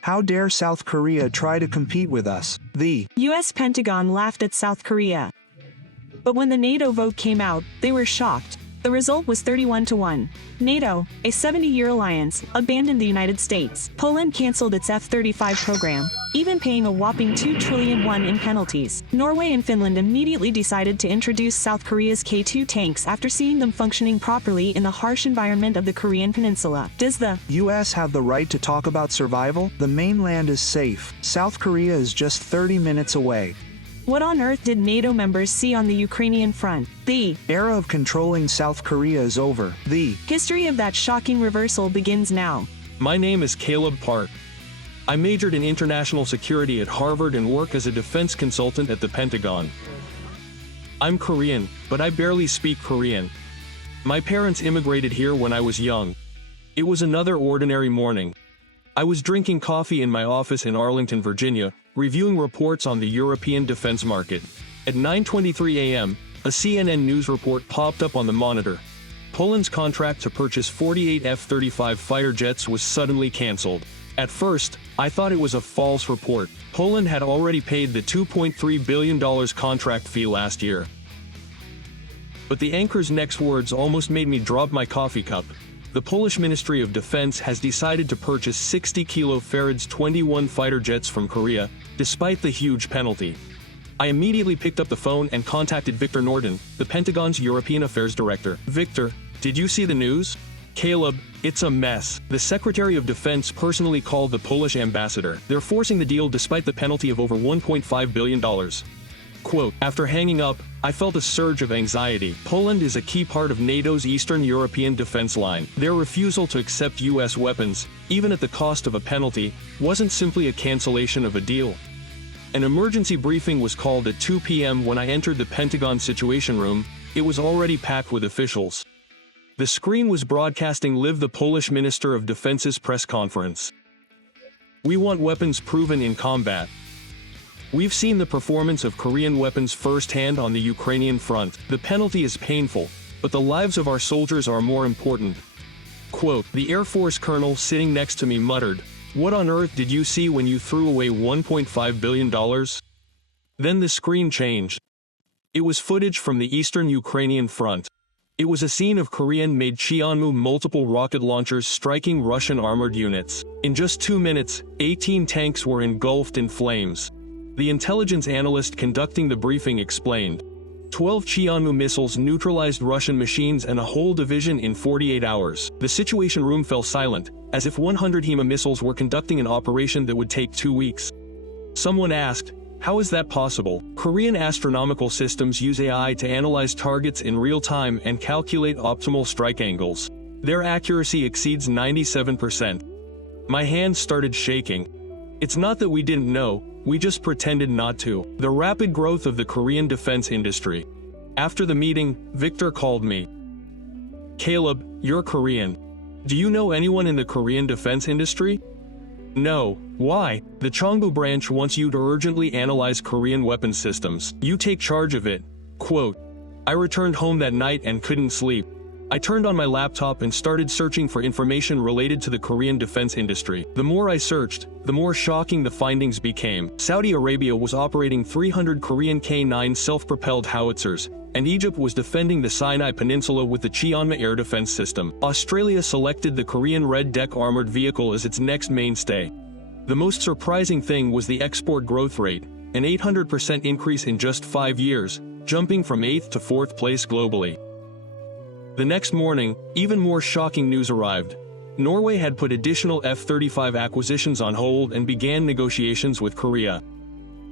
How dare South Korea try to compete with us? The U.S. Pentagon laughed at South Korea. But when the NATO vote came out, they were shocked. The result was 31-1. NATO, a 70-year alliance, abandoned the United States. Poland canceled its F-35 program, even paying a whopping $2 trillion in penalties. Norway and Finland immediately decided to introduce South Korea's K-2 tanks after seeing them functioning properly in the harsh environment of the Korean peninsula. Does the U.S. have the right to talk about survival? The mainland is safe. South Korea is just 30 minutes away. What on earth did NATO members see on the Ukrainian front? The era of controlling South Korea is over. The history of that shocking reversal begins now. My name is Caleb Park. I majored in international security at Harvard and work as a defense consultant at the Pentagon. I'm Korean, but I barely speak Korean. My parents immigrated here when I was young. It was another ordinary morning. I was drinking coffee in my office in Arlington, Virginia, reviewing reports on the European defense market. At 9:23 a.m., a CNN news report popped up on the monitor. Poland's contract to purchase 48 F-35 fighter jets was suddenly cancelled. At first, I thought it was a false report. Poland had already paid the $2.3 billion contract fee last year. But the anchor's next words almost made me drop my coffee cup. The Polish Ministry of Defense has decided to purchase 60 kF 21 fighter jets from Korea, despite the huge penalty. I immediately picked up the phone and contacted Victor Norden, the Pentagon's European Affairs Director. Victor, did you see the news? Caleb, it's a mess. The Secretary of Defense personally called the Polish ambassador. They're forcing the deal despite the penalty of over $1.5 billion. Quote, after hanging up, I felt a surge of anxiety. Poland is a key part of NATO's Eastern European defense line. Their refusal to accept U.S. weapons, even at the cost of a penalty, wasn't simply a cancellation of a deal. An emergency briefing was called at 2 p.m. when I entered the Pentagon Situation Room. It was already packed with officials. The screen was broadcasting live the Polish Minister of Defense's press conference. We want weapons proven in combat. We've seen the performance of Korean weapons firsthand on the Ukrainian front. The penalty is painful, but the lives of our soldiers are more important. Quote, the Air Force colonel sitting next to me muttered, what on earth did you see when you threw away $1.5 billion? Then the screen changed. It was footage from the eastern Ukrainian front. It was a scene of Korean-made Cheonmu multiple rocket launchers striking Russian armored units. In just 2 minutes, 18 tanks were engulfed in flames. The intelligence analyst conducting the briefing explained. 12 Cheonmu missiles neutralized Russian machines and a whole division in 48 hours. The Situation Room fell silent, as if 100 HEMA missiles were conducting an operation that would take 2 weeks. Someone asked, how is that possible? Korean astronomical systems use AI to analyze targets in real time and calculate optimal strike angles. Their accuracy exceeds 97%. My hands started shaking. It's not that we didn't know, we just pretended not to. The rapid growth of the Korean defense industry. After the meeting, Victor called me. Caleb, you're Korean. Do you know anyone in the Korean defense industry? No. Why? The Cheongbu branch wants you to urgently analyze Korean weapons systems. You take charge of it. Quote, I returned home that night and couldn't sleep. I turned on my laptop and started searching for information related to the Korean defense industry. The more I searched, the more shocking the findings became. Saudi Arabia was operating 300 Korean K-9 self-propelled howitzers, and Egypt was defending the Sinai Peninsula with the Cheonmu air defense system. Australia selected the Korean Red Deck armored vehicle as its next mainstay. The most surprising thing was the export growth rate, an 800% increase in just 5 years, jumping from 8th to 4th place globally. The next morning, even more shocking news arrived. Norway had put additional F-35 acquisitions on hold and began negotiations with Korea.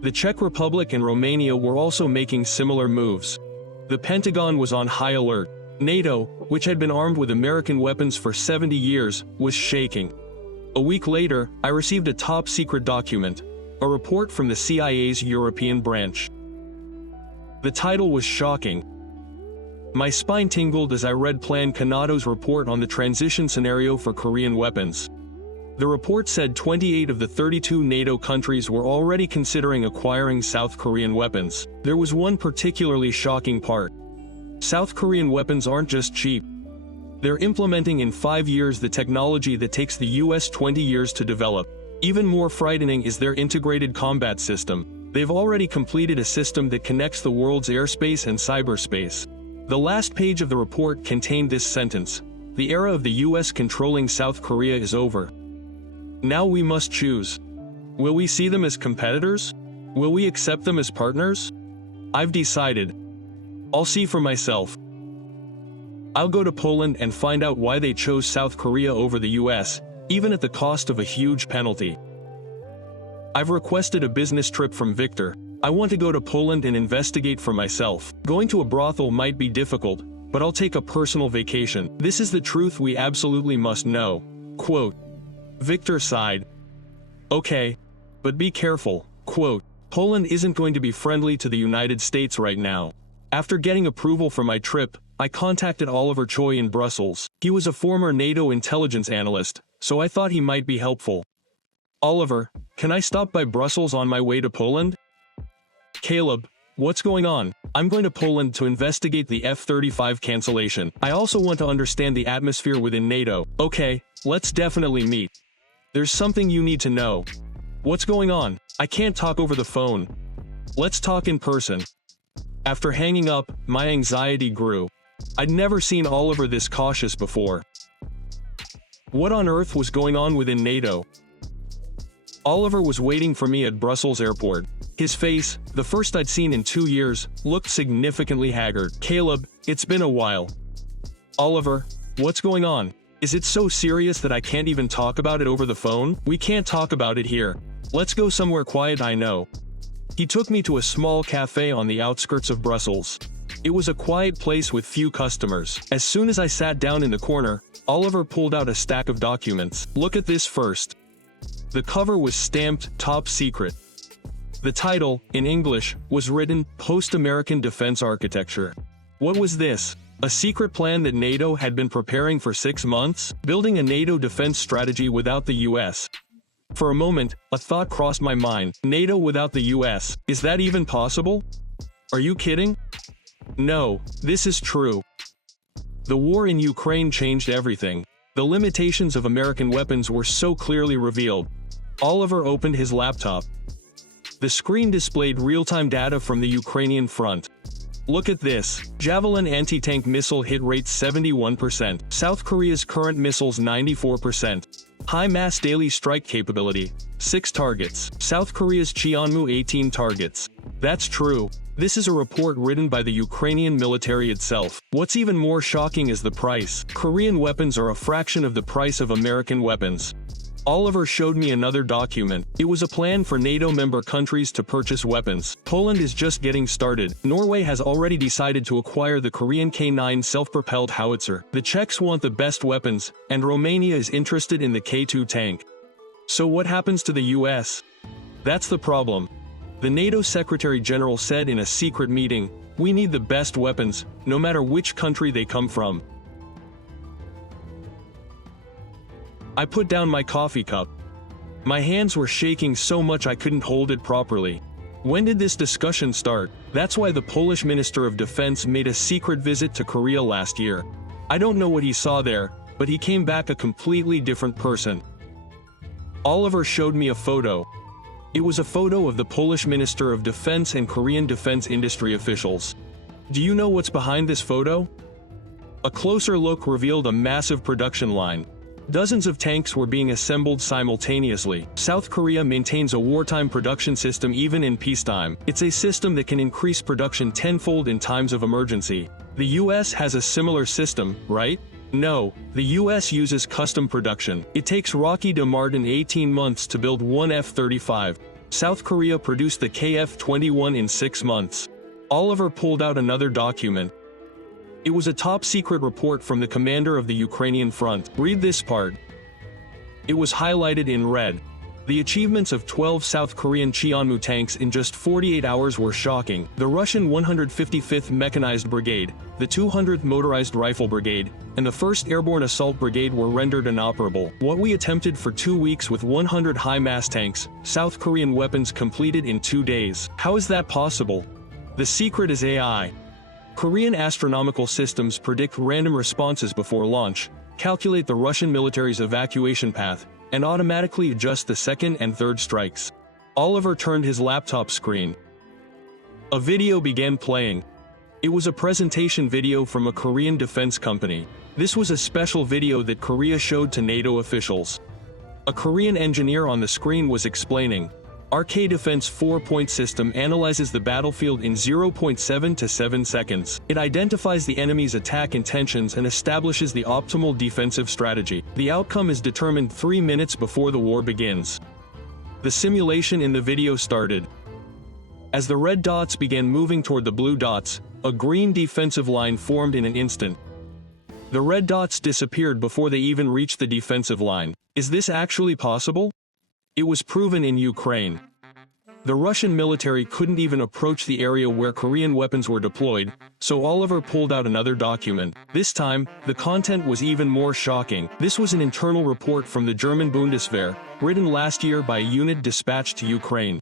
The Czech Republic and Romania were also making similar moves. The Pentagon was on high alert. NATO, which had been armed with American weapons for 70 years, was shaking. A week later, I received a top-secret document, a report from the CIA's European branch. The title was shocking. My spine tingled as I read Plan Kanato's report on the transition scenario for Korean weapons. The report said 28 of the 32 NATO countries were already considering acquiring South Korean weapons. There was one particularly shocking part. South Korean weapons aren't just cheap. They're implementing in 5 years the technology that takes the US 20 years to develop. Even more frightening is their integrated combat system. They've already completed a system that connects the world's airspace and cyberspace. The last page of the report contained this sentence: "The era of the US controlling South Korea is over. Now we must choose. Will we see them as competitors? Will we accept them as partners? I've decided. I'll see for myself. I'll go to Poland and find out why they chose South Korea over the US, even at the cost of a huge penalty. I've requested a business trip from Victor. I want to go to Poland and investigate for myself. Going to a brothel might be difficult, but I'll take a personal vacation. This is the truth we absolutely must know." Quote. Victor sighed. "Okay. But be careful." Quote. "Poland isn't going to be friendly to the United States right now. After getting approval for my trip, I contacted Oliver Choi in Brussels. He was a former NATO intelligence analyst, so I thought he might be helpful. Oliver, can I stop by Brussels on my way to Poland?" "Caleb, what's going on?" "I'm going to Poland to investigate the F-35 cancellation. I also want to understand the atmosphere within NATO." "Okay, let's definitely meet. There's something you need to know." "What's going on?" "I can't talk over the phone. Let's talk in person." After hanging up, my anxiety grew. I'd never seen Oliver this cautious before. What on earth was going on within NATO? Oliver was waiting for me at Brussels airport. His face, the first I'd seen in 2 years, looked significantly haggard. "Caleb, it's been a while." "Oliver, what's going on? Is it so serious that I can't even talk about it over the phone?" "We can't talk about it here. Let's go somewhere quiet I know." He took me to a small cafe on the outskirts of Brussels. It was a quiet place with few customers. As soon as I sat down in the corner, Oliver pulled out a stack of documents. "Look at this first." The cover was stamped "Top Secret." The title, in English, was written "Post-American Defense Architecture." What was this? A secret plan that NATO had been preparing for 6 months? Building a NATO defense strategy without the US. For a moment, a thought crossed my mind. NATO without the US. Is that even possible? Are you kidding? No, this is true. The war in Ukraine changed everything. The limitations of American weapons were so clearly revealed. Oliver opened his laptop. The screen displayed real-time data from the Ukrainian front. "Look at this. Javelin anti-tank missile hit rate 71%. South Korea's current missiles 94%. High mass daily strike capability, 6 targets. South Korea's Cheonmu 18 targets." That's true. This is a report written by the Ukrainian military itself. What's even more shocking is the price. Korean weapons are a fraction of the price of American weapons. Oliver showed me another document. It was a plan for NATO member countries to purchase weapons. Poland is just getting started. Norway has already decided to acquire the Korean K9 self-propelled howitzer. The Czechs want the best weapons, and Romania is interested in the K2 tank. So what happens to the US? That's the problem. The NATO Secretary General said in a secret meeting, "We need the best weapons, no matter which country they come from." I put down my coffee cup. My hands were shaking so much I couldn't hold it properly. When did this discussion start? That's why the Polish Minister of Defense made a secret visit to Korea last year. I don't know what he saw there, but he came back a completely different person. Oliver showed me a photo. It was a photo of the Polish Minister of Defense and Korean defense industry officials. Do you know what's behind this photo? A closer look revealed a massive production line. Dozens of tanks were being assembled simultaneously. South Korea maintains a wartime production system even in peacetime. It's a system that can increase production tenfold in times of emergency. The US has a similar system, right? No, the US uses custom production. It takes Lockheed Martin 18 months to build one F-35. South Korea produced the KF-21 in 6 months. Oliver pulled out another document. It was a top-secret report from the commander of the Ukrainian front. Read this part. It was highlighted in red. The achievements of 12 South Korean Cheonmu tanks in just 48 hours were shocking. The Russian 155th Mechanized Brigade, the 200th Motorized Rifle Brigade, and the 1st Airborne Assault Brigade were rendered inoperable. What we attempted for 2 weeks with 100 high-mass tanks, South Korean weapons completed in 2 days. How is that possible? The secret is AI. Korean astronomical systems predict random responses before launch, calculate the Russian military's evacuation path, and automatically adjust the second and third strikes. Oliver turned his laptop screen. A video began playing. It was a presentation video from a Korean defense company. This was a special video that Korea showed to NATO officials. A Korean engineer on the screen was explaining, "Our K-Defense 4-point system analyzes the battlefield in 0.7 to 7 seconds. It identifies the enemy's attack intentions and establishes the optimal defensive strategy. The outcome is determined 3 minutes before the war begins." The simulation in the video started. As the red dots began moving toward the blue dots, a green defensive line formed in an instant. The red dots disappeared before they even reached the defensive line. Is this actually possible? It was proven in Ukraine. The Russian military couldn't even approach the area where Korean weapons were deployed, so Oliver pulled out another document. This time, the content was even more shocking. This was an internal report from the German Bundeswehr, written last year by a unit dispatched to Ukraine.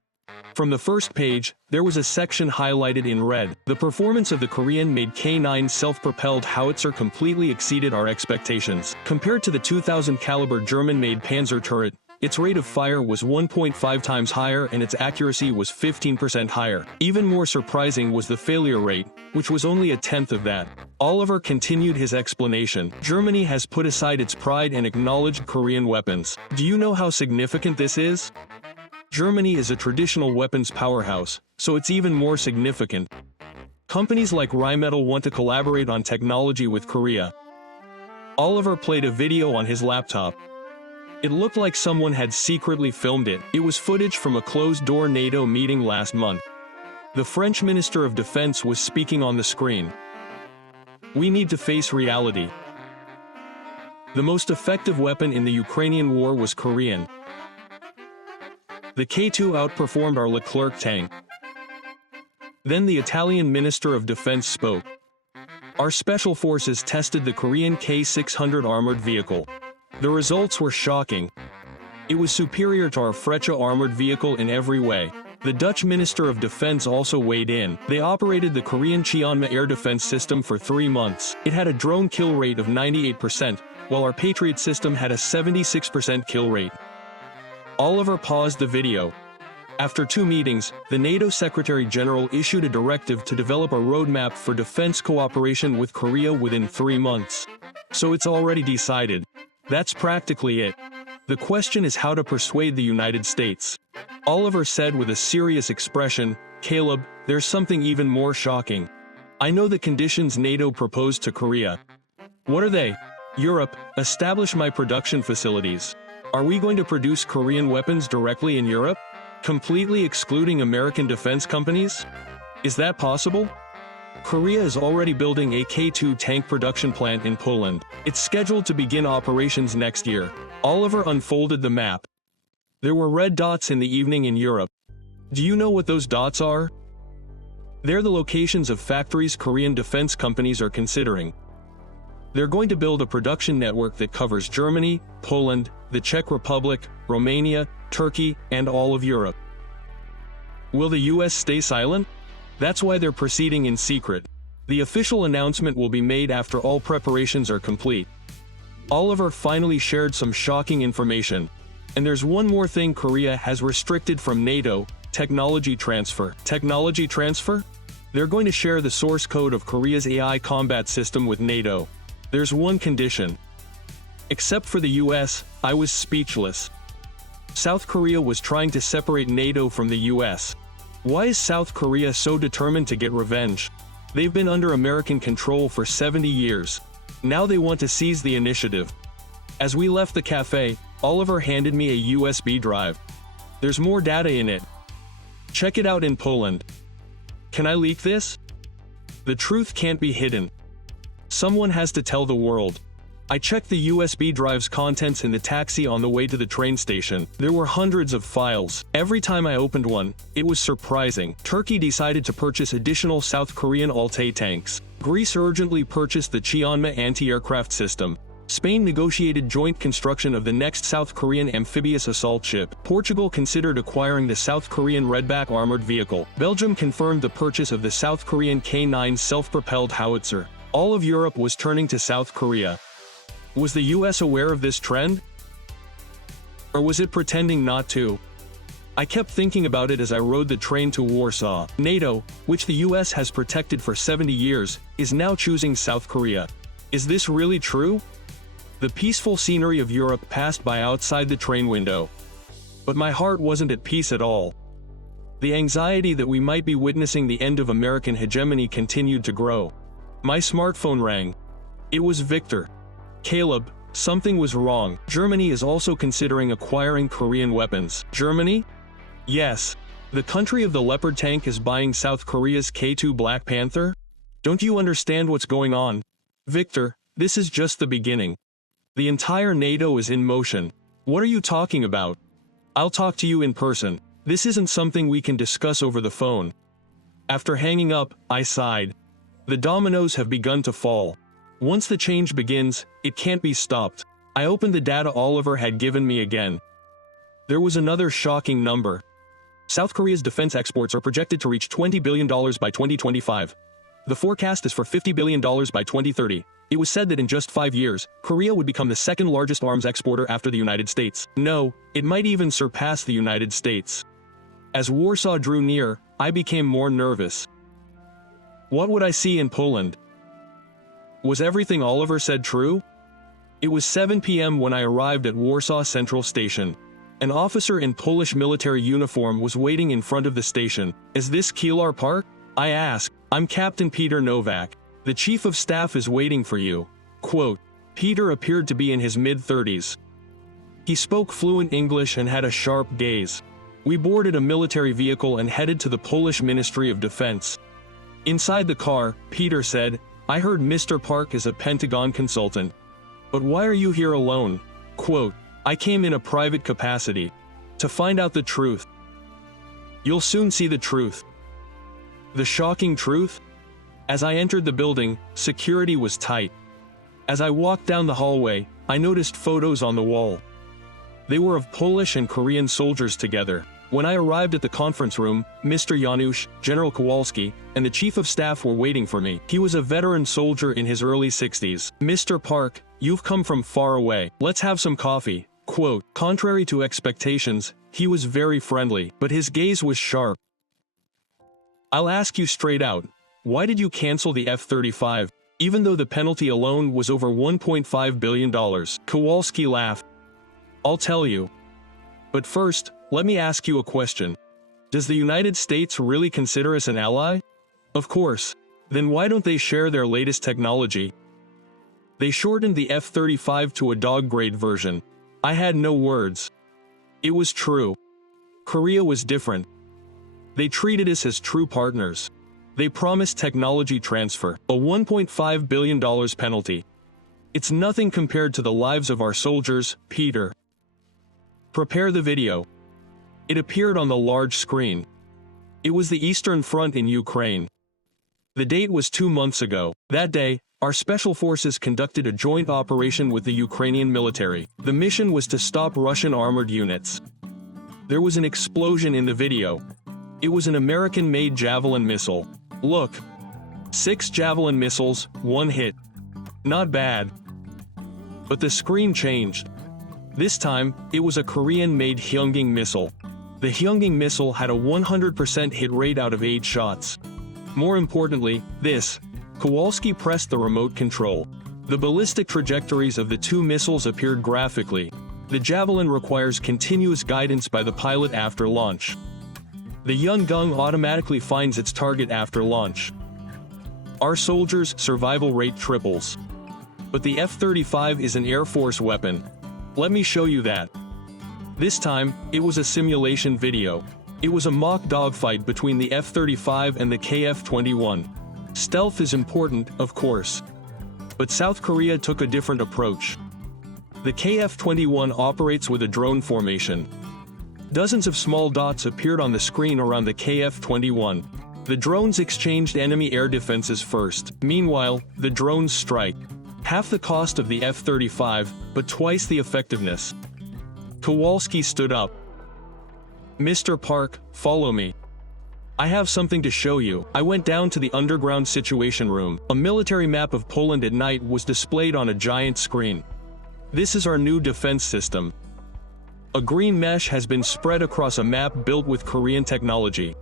From the first page, there was a section highlighted in red. The performance of the Korean-made K9 self-propelled howitzer completely exceeded our expectations. Compared to the 2000 caliber German-made Panzer turret, its rate of fire was 1.5 times higher and its accuracy was 15% higher. Even more surprising was the failure rate, which was only a tenth of that. Oliver continued his explanation. Germany has put aside its pride and acknowledged Korean weapons. Do you know how significant this is? Germany is a traditional weapons powerhouse, so it's even more significant. Companies like Rheinmetall want to collaborate on technology with Korea. Oliver played a video on his laptop. It looked like someone had secretly filmed it. It was footage from a closed-door NATO meeting last month. The French Minister of Defense was speaking on the screen. "We need to face reality. The most effective weapon in the Ukrainian war was Korean. The K2 outperformed our Leclerc tank." Then the Italian Minister of Defense spoke. "Our special forces tested the Korean K600 armored vehicle. The results were shocking. It was superior to our Freccia armored vehicle in every way." The Dutch Minister of Defense also weighed in. "They operated the Korean Cheonma air defense system for 3 months. It had a drone kill rate of 98%, while our Patriot system had a 76% kill rate." Oliver paused the video. After 2 meetings, the NATO Secretary General issued a directive to develop a roadmap for defense cooperation with Korea within 3 months. So it's already decided. That's practically it. The question is how to persuade the United States. Oliver said with a serious expression, "Caleb, there's something even more shocking. I know the conditions NATO proposed to Korea. What are they? Europe, establish my production facilities. Are we going to produce Korean weapons directly in Europe? Completely excluding American defense companies? Is that possible? Korea is already building a K2 tank production plant in Poland. It's scheduled to begin operations next year." Oliver unfolded the map. There were red dots in the evening in Europe. Do you know what those dots are? They're the locations of factories Korean defense companies are considering. They're going to build a production network that covers Germany, Poland, the Czech Republic, Romania, Turkey, and all of Europe. Will the US stay silent? That's why they're proceeding in secret. The official announcement will be made after all preparations are complete. Oliver finally shared some shocking information. And there's one more thing Korea has restricted from NATO: technology transfer. Technology transfer? They're going to share the source code of Korea's AI combat system with NATO. There's one condition. Except for the US, I was speechless. South Korea was trying to separate NATO from the US. Why is South Korea so determined to get revenge? They've been under American control for 70 years. Now they want to seize the initiative. As we left the cafe, Oliver handed me a USB drive. There's more data in it. Check it out in Poland. Can I leak this? The truth can't be hidden. Someone has to tell the world. I checked the USB drive's contents in the taxi on the way to the train station. There were hundreds of files. Every time I opened one, it was surprising. Turkey decided to purchase additional South Korean Altai tanks. Greece urgently purchased the Cheonma anti-aircraft system. Spain negotiated joint construction of the next South Korean amphibious assault ship. Portugal considered acquiring the South Korean Redback armored vehicle. Belgium confirmed the purchase of the South Korean K9 self-propelled howitzer. All of Europe was turning to South Korea. Was the US aware of this trend? Or was it pretending not to? I kept thinking about it as I rode the train to Warsaw. NATO, which the US has protected for 70 years, is now choosing South Korea. Is this really true? The peaceful scenery of Europe passed by outside the train window. But my heart wasn't at peace at all. The anxiety that we might be witnessing the end of American hegemony continued to grow. My smartphone rang. It was Victor. Caleb, something was wrong. Germany is also considering acquiring Korean weapons. Germany? Yes. The country of the Leopard tank is buying South Korea's K2 Black Panther? Don't you understand what's going on? Victor, this is just the beginning. The entire NATO is in motion. What are you talking about? I'll talk to you in person. This isn't something we can discuss over the phone. After hanging up, I sighed. The dominoes have begun to fall. Once the change begins, it can't be stopped. I opened the data Oliver had given me again. There was another shocking number. South Korea's defense exports are projected to reach $20 billion by 2025. The forecast is for $50 billion by 2030. It was said that in just 5 years, Korea would become the second largest arms exporter after the United States. No, it might even surpass the United States. As Warsaw drew near, I became more nervous. What would I see in Poland? Was everything Oliver said true? It was 7 p.m. when I arrived at Warsaw Central Station. An officer in Polish military uniform was waiting in front of the station. Is this Kilar Park? I asked. I'm Captain Peter Novak. The Chief of Staff is waiting for you. Quote. Peter appeared to be in his mid-30s. He spoke fluent English and had a sharp gaze. We boarded a military vehicle and headed to the Polish Ministry of Defense. Inside the car, Peter said, I heard Mr. Park is a Pentagon consultant. But why are you here alone? Quote, I came in a private capacity. To find out the truth. You'll soon see the truth. The shocking truth? As I entered the building, security was tight. As I walked down the hallway, I noticed photos on the wall. They were of Polish and Korean soldiers together. When I arrived at the conference room, Mr. Janusz, General Kowalski, and the Chief of Staff were waiting for me. He was a veteran soldier in his early 60s. Mr. Park, you've come from far away. Let's have some coffee. Quote, contrary to expectations, he was very friendly, but his gaze was sharp. I'll ask you straight out. Why did you cancel the F-35, even though the penalty alone was over $1.5 billion? Kowalski laughed. I'll tell you. But first, let me ask you a question. Does the United States really consider us an ally? Of course. Then why don't they share their latest technology? They shortened the F-35 to a dog-grade version. I had no words. It was true. Korea was different. They treated us as true partners. They promised technology transfer, a $1.5 billion penalty. It's nothing compared to the lives of our soldiers, Peter. Prepare the video. It appeared on the large screen. It was the Eastern Front in Ukraine. The date was 2 months ago. That day, our special forces conducted a joint operation with the Ukrainian military. The mission was to stop Russian armored units. There was an explosion in the video. It was an American-made Javelin missile. Look. 6 Javelin missiles, 1 hit. Not bad. But the screen changed. This time, it was a Korean-made Hyunging missile. The Hyunging missile had a 100% hit rate out of 8 shots. More importantly, Kowalski pressed the remote control. The ballistic trajectories of the 2 missiles appeared graphically. The Javelin requires continuous guidance by the pilot after launch. The Hyunging automatically finds its target after launch. Our soldiers' survival rate triples. But the F-35 is an Air Force weapon. Let me show you that. This time, it was a simulation video. It was a mock dogfight between the F-35 and the KF-21. Stealth is important, of course. But South Korea took a different approach. The KF-21 operates with a drone formation. Dozens of small dots appeared on the screen around the KF-21. The drones exchanged enemy air defenses first. Meanwhile, the drones strike. Half the cost of the F-35, but twice the effectiveness. Kowalski stood up. Mr. Park, follow me. I have something to show you. I went down to the underground situation room. A military map of Poland at night was displayed on a giant screen. This is our new defense system. A green mesh has been spread across a map built with Korean technology.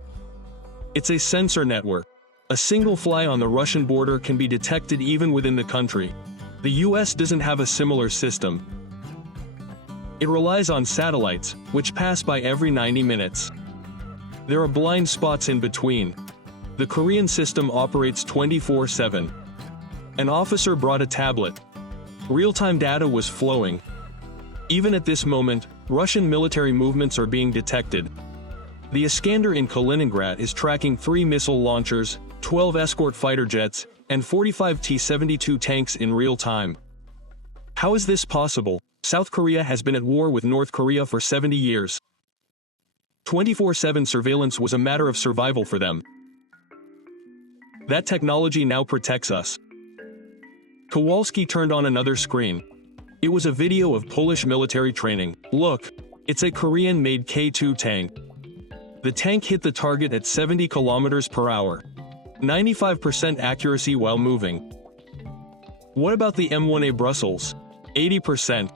It's a sensor network. A single fly on the Russian border can be detected even within the country. The US doesn't have a similar system. It relies on satellites, which pass by every 90 minutes. There are blind spots in between. The Korean system operates 24/7. An officer brought a tablet. Real-time data was flowing. Even at this moment, Russian military movements are being detected. The Iskander in Kaliningrad is tracking 3 missile launchers, 12 escort fighter jets, and 45 T-72 tanks in real time. How is this possible? South Korea has been at war with North Korea for 70 years. 24/7 surveillance was a matter of survival for them. That technology now protects us. Kowalski turned on another screen. It was a video of Polish military training. Look, it's a Korean-made K2 tank. The tank hit the target at 70 kilometers per hour. 95% accuracy while moving. What about the M1A Brussels? 80%.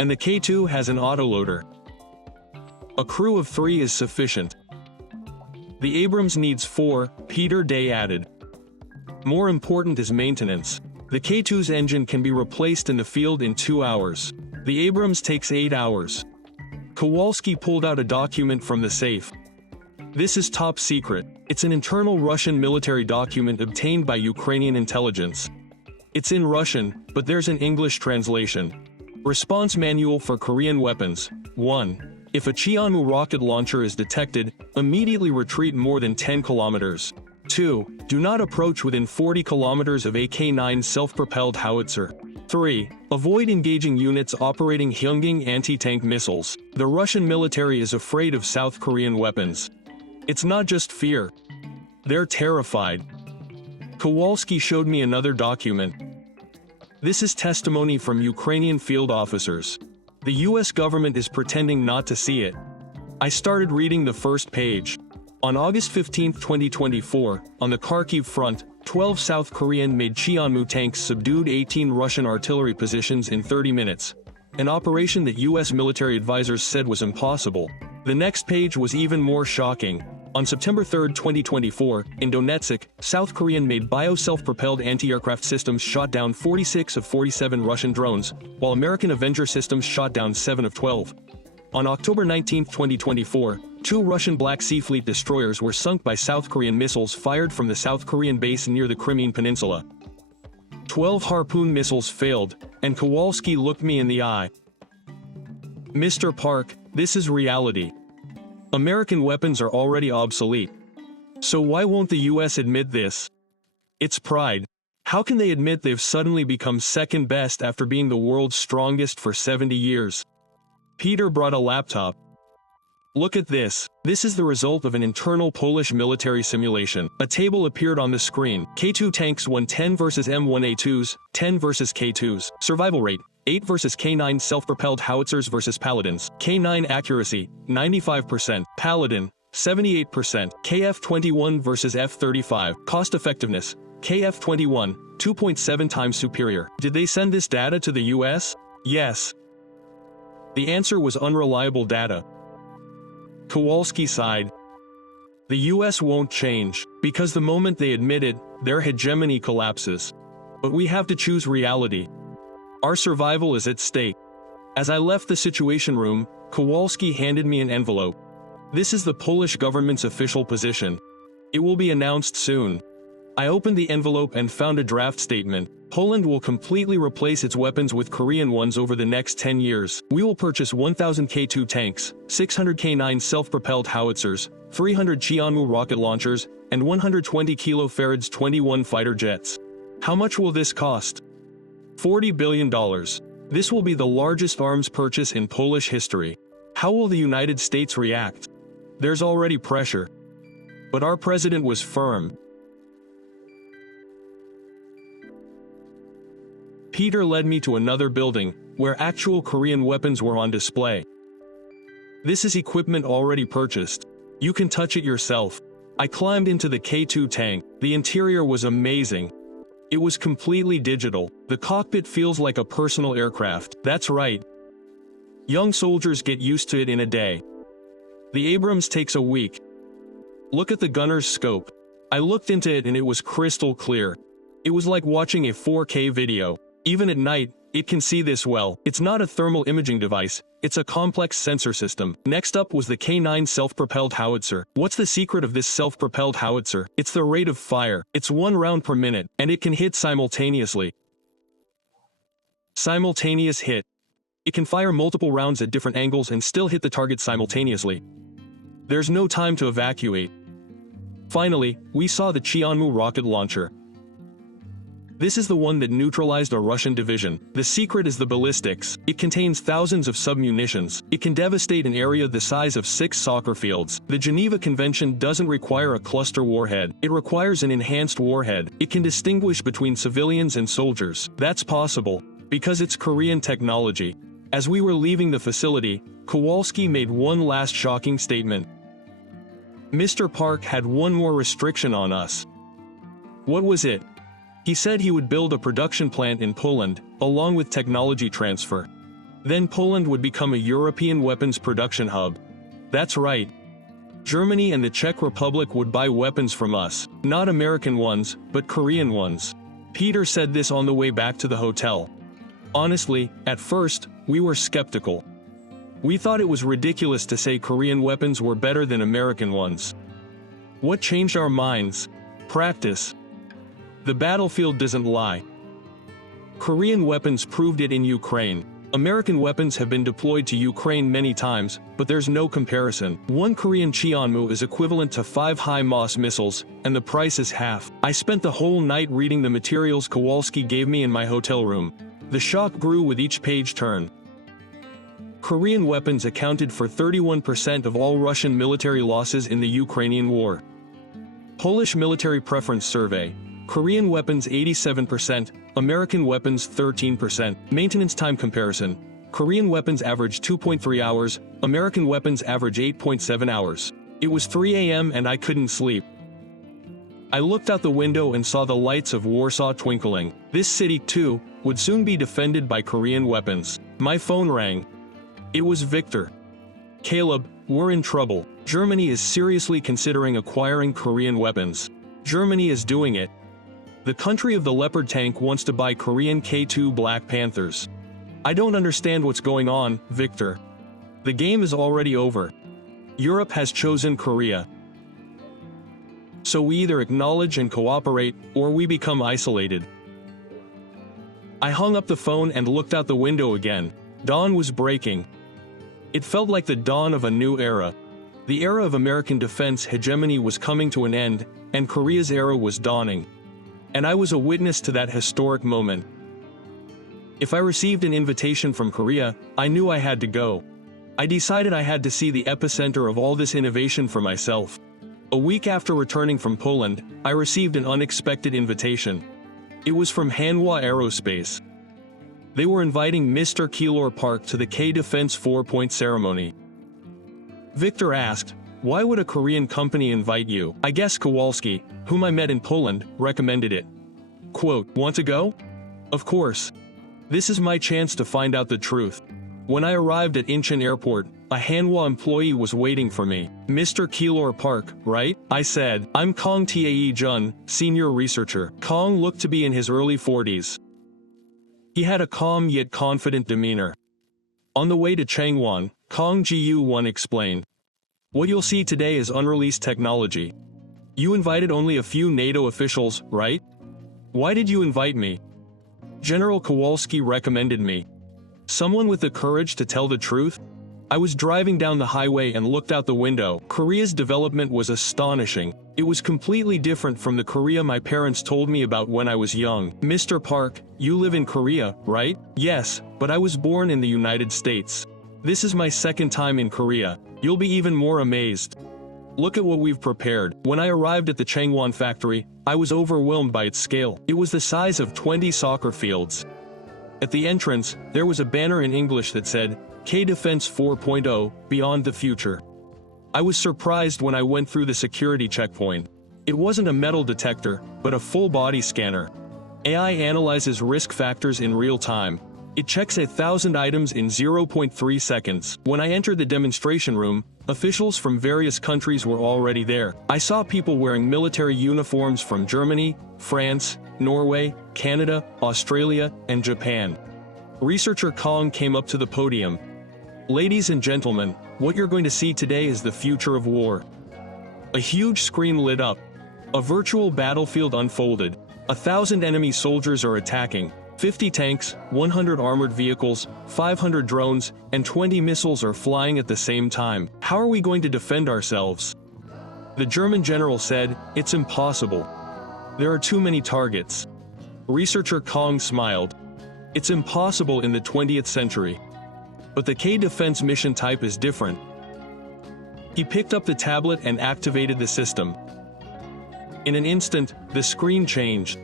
And the K2 has an autoloader. A crew of 3 is sufficient. The Abrams needs 4, Peter Day added. More important is maintenance. The K2's engine can be replaced in the field in 2 hours. The Abrams takes 8 hours. Kowalski pulled out a document from the safe. This is top secret. It's an internal Russian military document obtained by Ukrainian intelligence. It's in Russian, but there's an English translation. Response manual for Korean weapons. 1. If a Cheonmu rocket launcher is detected, immediately retreat more than 10 kilometers. 2. Do not approach within 40 kilometers of AK-9 self-propelled howitzer. 3. Avoid engaging units operating Hyunging anti-tank missiles. The Russian military is afraid of South Korean weapons. It's not just fear. They're terrified. Kowalski showed me another document. This is testimony from Ukrainian field officers. The US government is pretending not to see it. I started reading the first page. On August 15, 2024, on the Kharkiv front, 12 South Korean-made Cheonmu tanks subdued 18 Russian artillery positions in 30 minutes. An operation that US military advisors said was impossible. The next page was even more shocking. On September 3, 2024, in Donetsk, South Korean-made bio-self-propelled anti-aircraft systems shot down 46 of 47 Russian drones, while American Avenger systems shot down 7 of 12. On October 19, 2024, 2 Russian Black Sea Fleet destroyers were sunk by South Korean missiles fired from the South Korean base near the Crimean Peninsula. 12 Harpoon missiles failed, and Kowalski looked me in the eye. Mr. Park, this is reality. American weapons are already obsolete. So why won't the US admit this? It's pride. How can they admit they've suddenly become second best after being the world's strongest for 70 years? Peter brought a laptop. Look at this. This is the result of an internal Polish military simulation. A table appeared on the screen. K2 tanks won 10 versus M1A2s, 10 versus K2s. Survival rate, 8 versus K9 self-propelled howitzers versus Paladins. K9 accuracy, 95%. Paladin, 78%. KF-21 versus F-35. Cost effectiveness, KF-21, 2.7 times superior. Did they send this data to the US? Yes. The answer was unreliable data. Kowalski sighed. The US won't change, because the moment they admit it, their hegemony collapses. But we have to choose reality. Our survival is at stake. As I left the situation room, Kowalski handed me an envelope. This is the Polish government's official position. It will be announced soon. I opened the envelope and found a draft statement. Poland will completely replace its weapons with Korean ones over the next 10 years. We will purchase 1,000 K2 tanks, 600 K9 self-propelled howitzers, 300 Cheonmu rocket launchers, and 120 kilofarads 21 fighter jets. How much will this cost? $40 billion. This will be the largest arms purchase in Polish history. How will the United States react? There's already pressure. But our president was firm. Peter led me to another building, where actual Korean weapons were on display. This is equipment already purchased. You can touch it yourself. I climbed into the K2 tank. The interior was amazing. It was completely digital. The cockpit feels like a personal aircraft. That's right. Young soldiers get used to it in a day. The Abrams takes a week. Look at the gunner's scope. I looked into it and it was crystal clear. It was like watching a 4K video. Even at night, it can see this well. It's not a thermal imaging device, it's a complex sensor system. Next up was the K9 self-propelled howitzer. What's the secret of this self-propelled howitzer? It's the rate of fire. It's 1 round per minute, and it can hit simultaneously. Simultaneous hit. It can fire multiple rounds at different angles and still hit the target simultaneously. There's no time to evacuate. Finally, we saw the Cheonmu rocket launcher. This is the one that neutralized a Russian division. The secret is the ballistics. It contains thousands of submunitions. It can devastate an area the size of 6 soccer fields. The Geneva Convention doesn't require a cluster warhead. It requires an enhanced warhead. It can distinguish between civilians and soldiers. That's possible because it's Korean technology. As we were leaving the facility, Kowalski made one last shocking statement. Mr. Park had one more restriction on us. What was it? He said he would build a production plant in Poland, along with technology transfer. Then Poland would become a European weapons production hub. That's right. Germany and the Czech Republic would buy weapons from us, not American ones, but Korean ones. Peter said this on the way back to the hotel. Honestly, at first, we were skeptical. We thought it was ridiculous to say Korean weapons were better than American ones. What changed our minds? Practice. The battlefield doesn't lie. Korean weapons proved it in Ukraine. American weapons have been deployed to Ukraine many times, but there's no comparison. 1 Korean Cheonmu is equivalent to 5 HIMARS missiles, and the price is half. I spent the whole night reading the materials Kowalski gave me in my hotel room. The shock grew with each page turn. Korean weapons accounted for 31% of all Russian military losses in the Ukrainian war. Polish military preference survey. Korean weapons 87%, American weapons 13%. Maintenance time comparison. Korean weapons average 2.3 hours, American weapons average 8.7 hours. It was 3 a.m. and I couldn't sleep. I looked out the window and saw the lights of Warsaw twinkling. This city, too, would soon be defended by Korean weapons. My phone rang. It was Victor. Caleb, we're in trouble. Germany is seriously considering acquiring Korean weapons. Germany is doing it. The country of the Leopard tank wants to buy Korean K2 Black Panthers. I don't understand what's going on, Victor. The game is already over. Europe has chosen Korea. So we either acknowledge and cooperate, or we become isolated. I hung up the phone and looked out the window again. Dawn was breaking. It felt like the dawn of a new era. The era of American defense hegemony was coming to an end, and Korea's era was dawning. And I was a witness to that historic moment. If I received an invitation from Korea, I knew I had to go. I decided I had to see the epicenter of all this innovation for myself. A week after returning from Poland, I received an unexpected invitation. It was from Hanwha Aerospace. They were inviting Mr. Keylor Park to the K-Defense 4-point ceremony. Victor asked, "Why would a Korean company invite you?" I guess Kowalski, whom I met in Poland, recommended it. Quote, "Want to go?" Of course. This is my chance to find out the truth. When I arrived at Incheon Airport, a Hanwha employee was waiting for me. "Mr. Keylor Park, right?" I said. "I'm Kong Tae Jun, senior researcher." Kong looked to be in his early 40s. He had a calm yet confident demeanor. On the way to Changwon, Kong Ji-won explained. "What you'll see today is unreleased technology. You invited only a few NATO officials, right? Why did you invite me?" General Kowalski recommended me. Someone with the courage to tell the truth? I was driving down the highway and looked out the window. Korea's development was astonishing. It was completely different from the Korea my parents told me about when I was young. "Mr. Park, you live in Korea, right?" "Yes, but I was born in the United States. This is my second time in Korea. You'll be even more amazed. Look at what we've prepared." When I arrived at the Changwon factory, I was overwhelmed by its scale. It was the size of 20 soccer fields. At the entrance, there was a banner in English that said, K-Defense 4.0, Beyond the Future. I was surprised when I went through the security checkpoint. It wasn't a metal detector, but a full-body scanner. AI analyzes risk factors in real time. It checks 1,000 items in 0.3 seconds. When I entered the demonstration room, officials from various countries were already there. I saw people wearing military uniforms from Germany, France, Norway, Canada, Australia, and Japan. Researcher Kong came up to the podium. Ladies and gentlemen, what you're going to see today is the future of war. A huge screen lit up. A virtual battlefield unfolded. 1,000 enemy soldiers are attacking. 50 tanks, 100 armored vehicles, 500 drones, and 20 missiles are flying at the same time. How are we going to defend ourselves? The German general said, "It's impossible. There are too many targets." Researcher Kong smiled. It's impossible in the 20th century. But the K defense mission type is different. He picked up the tablet and activated the system. In an instant, the screen changed.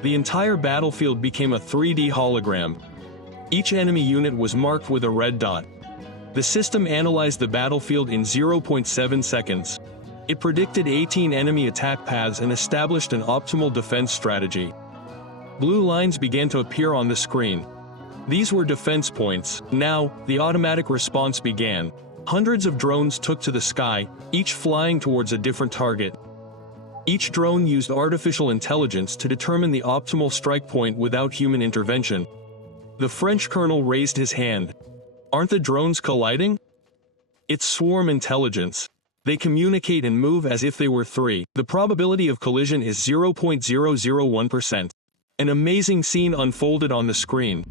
The entire battlefield became a 3D hologram. Each enemy unit was marked with a red dot. The system analyzed the battlefield in 0.7 seconds. It predicted 18 enemy attack paths and established an optimal defense strategy. Blue lines began to appear on the screen. These were defense points. Now, the automatic response began. Hundreds of drones took to the sky, each flying towards a different target. Each drone used artificial intelligence to determine the optimal strike point without human intervention. The French colonel raised his hand. Aren't the drones colliding? It's swarm intelligence. They communicate and move as if they were three. The probability of collision is 0.001%. An amazing scene unfolded on the screen.